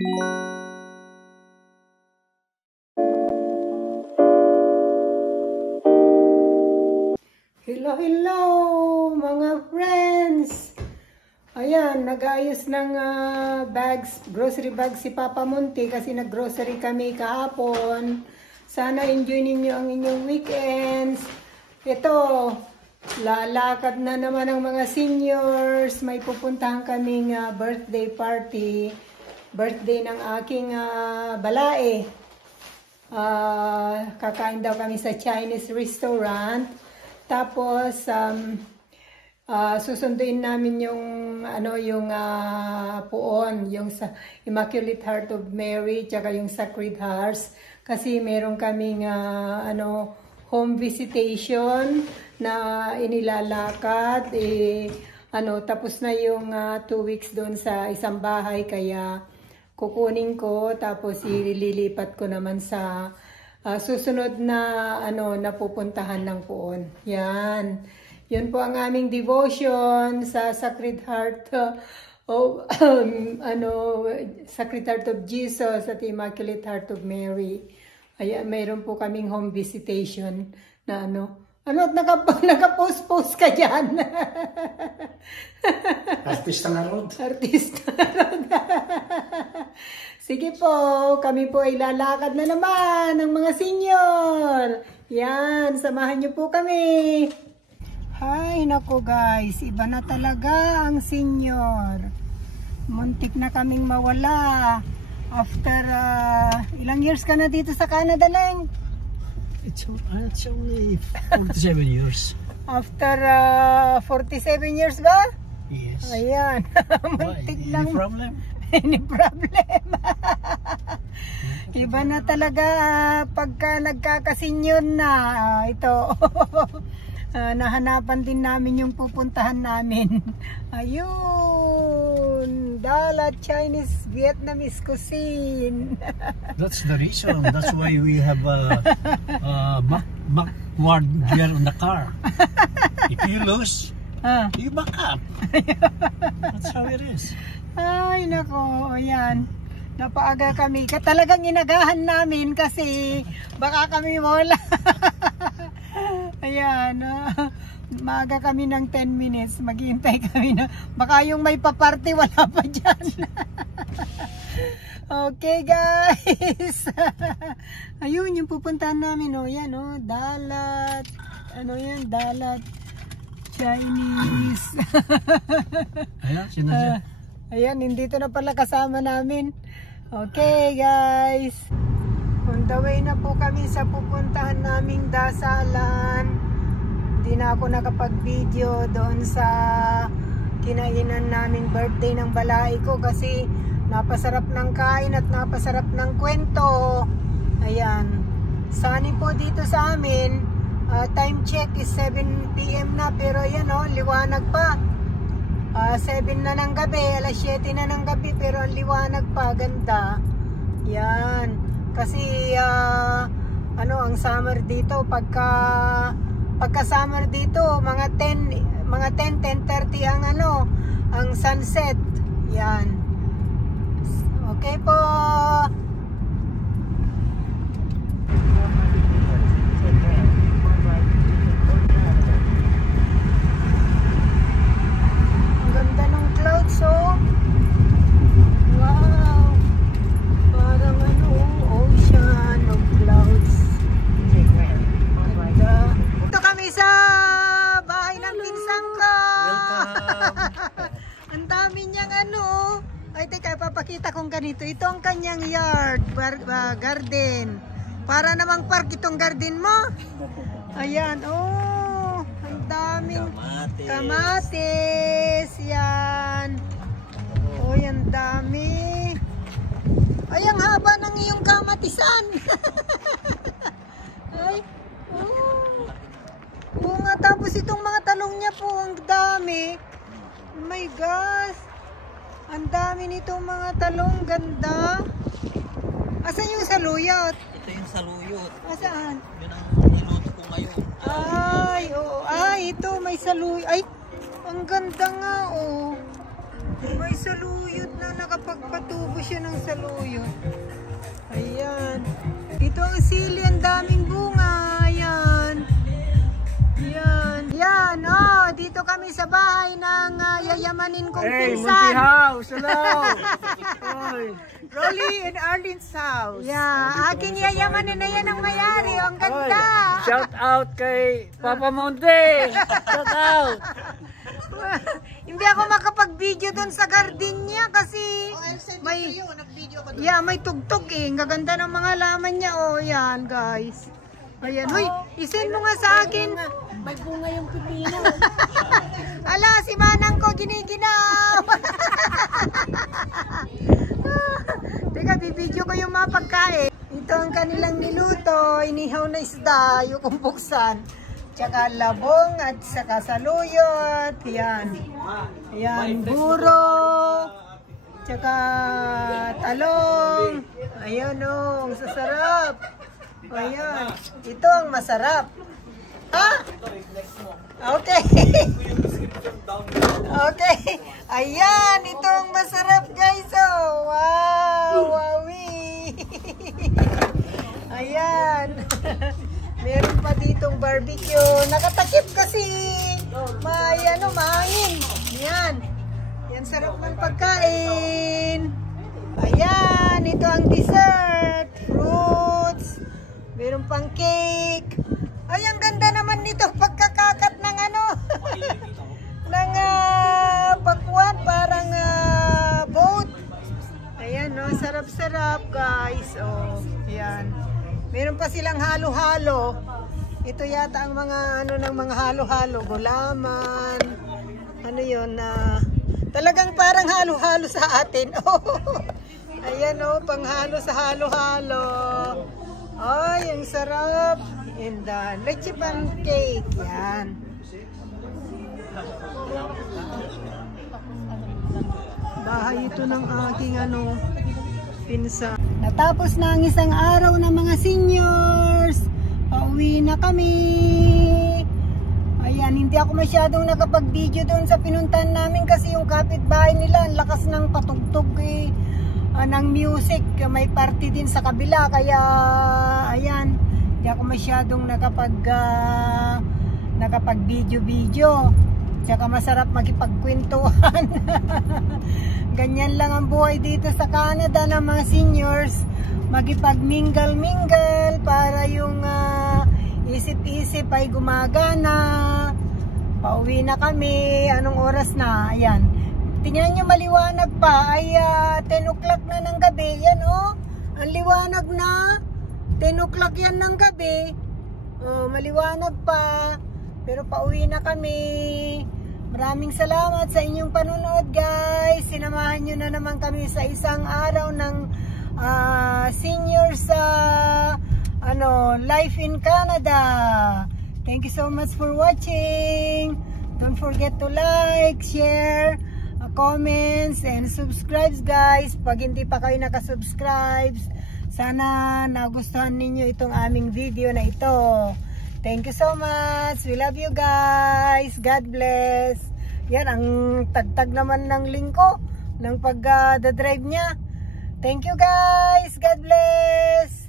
Hello mga friends! Ayan, nag-ayos ng grocery bags si Papa Monte kasi nag-grocery kami kahapon. Sana enjoy ninyo ang inyong weekends. Ito, lalakad na naman ang mga seniors. May pupuntahan kaming birthday party. Birthday ng aking balae. Kakain daw kami sa Chinese restaurant. Tapos, susunduin namin yung puon, yung sa Immaculate Heart of Mary, tsaka yung Sacred Hearts. Kasi meron kaming home visitation na inilalakad. Tapos na yung 2 weeks doon sa isang bahay, kaya kukunin ko, tapos ililipat ko naman sa susunod na napupuntahan ng poon. Yan. Yun po ang aming devotion sa Sacred Heart Sacred Heart of Jesus at Immaculate Heart of Mary. Ay, mayroon po kaming home visitation na nakapost-post ka dyan. Artista na rod. Artista na rod. Sige po, kami po ay lalakad na naman ng mga senior. Yan, samahan niyo po kami. Hay, nako guys, iba na talaga ang senior. Muntik na kaming mawala. After, ilang years ka na dito sa Canada, Leng? It's only 47 years. After 47 years ba? Yes. Ayan. Muntik lang. Any problem? Any problem? Iba na talaga pagka nagkakasenyor na. Ito. Nahanapan din namin yung pupuntahan namin. Ayun. Dalat Chinese Vietnamese cuisine. That's the reason. That's why we have backward gear on the car. If you lose, you back up. That's how it is. Ay, nako. Ayan. Napaaga kami. Talagang inagahan namin kasi baka kami wala. Ayan. Maaga kami ng 10 minutes. Maghihintay kami na. Baka yung may paparty wala pa dyan. Okay, guys. Ayun, yung pupuntahan namin. Yan, Dalat. Yan? Dalat Chinese. Ayan, sinadya. Ayan, nandito na pala kasama namin. Okay, guys. On the way na po kami sa pupuntahan naming dasalan. Hindi na ako nakapag-video doon sa kinainan naming birthday ng balai ko kasi napasarap ng kain at napasarap ng kwento. Ayan. Sunny po dito sa amin. Time check is 7 PM na, pero yan liwanag pa. 7 na ng gabi, alas 7 na ng gabi, pero ang liwanag pa, ganda. Yan. Kasi ang summer dito, pagka summer dito, mga 10:30 ang sunset. Yan. Okay po. Clouds, wow, parang ocean of clouds. Ganda. Ito kami sa bahay ng pinsang ko. Welcome. Ang dami niyang ay teka, papakita kong ganito. Ito ang kanyang yard, garden. Para namang park itong garden mo. Ayan, ang daming kamatis. Yan. Ang dami. Ay, ang haba ng iyong kamatisan. Ay, nga, tapos itong mga talong niya po, ang dami. Oh my gosh. Ang dami nitong mga talong, ganda. Asan yung saluyot? Ito yung saluyot. Asaan? Yun ang niluto ko ngayon. Ay, ito may saluyot. Ay, ang ganda nga, May saluyot na nakapagpatubo siya ng saluyot. Ayan. Dito ang sili, ang daming bunga. Ayan. Ayan. Ayan. Oh, dito kami sa bahay ng yayamanin kong pinsan. Munti House. Hello. Rolly and Arlene's house. Yeah, aking yayamanin na yan ang mayari. Ang ganda. Shout out kay Papa Monte. Shout out. Hindi ako makapag-video doon sa garden niya kasi may may tugtog eh. Ang gaganda ng mga laman niya. Oh, yan guys. Ayan. Hoy, isend mo nga sa akin. May bunga yung pipino. Ala, si Manang ko giniginaw. Teka, bibidyo ko yung mga pagkain. Ito ang kanilang niluto. Inihaw na isda, yung kumbuksan. Tsaka labong at saka saluyot. Yan. Yan, buro. Tsaka talong. Ayan o, ang sasarap. Ayan. Ito ang masarap. Ha? Okay. Okay. Ayan, ito ang masarap guys. Oh, wow. Wowie. Ayan. Meron pa ditong barbecue. Nakatakip kasi. Mahangin. Yan. Yan, sarap ng pagkain. Ayan, ito ang dessert. Fruits. Meron pang cake. Ay, ang ganda naman nito pagkakakat ng ng bakwan, parang boat. Ayan, no, sarap-sarap guys. Oh, ayan. Meron pa silang halo-halo. Ito yata ang mga ng mga halo-halo, gulaman. Ano 'yon na talagang parang halo-halo sa atin. Oh. Ayan oh, panghalo sa halo-halo. Ay, ang sarap. And leche pancake. Yan. Bahay ito ng aking pinsan. Natapos na ang isang araw ng mga seniors. Pauwi na kami. Ayan, hindi ako masyadong nakapag-video doon sa pinuntahan namin kasi yung kapitbahay nila, ang lakas ng patugtog ng music. May party din sa kabila, kaya ayan, hindi ako masyadong nakapag-video. Tsaka masarap makipagkwentuhan. Ganyan lang ang buhay dito sa Canada ng mga seniors. Makipag-mingle para yung isip-isip ay gumagana. Pauwi na kami. Anong oras na? Ayan. Tingnan nyo, maliwanag pa. Ay 10 o'clock na ng gabi. Yan oh. Ang liwanag na. 10 o'clock yan ng gabi. Oh, maliwanag pa. Pero pauwi na kami. Maraming salamat sa inyong panunood guys. Sinamahan nyo na naman kami sa isang araw ng senior sa life in Canada. Thank you so much for watching. Don't forget to like, share, comments, and subscribe guys. Pag hindi pa kayo nakasubscribe, sana nagustuhan ninyo itong aming video na ito. Thank you so much. We love you guys. God bless. Yan, ang tagtag naman ng lingko ng pag-drive niya. Thank you guys. God bless.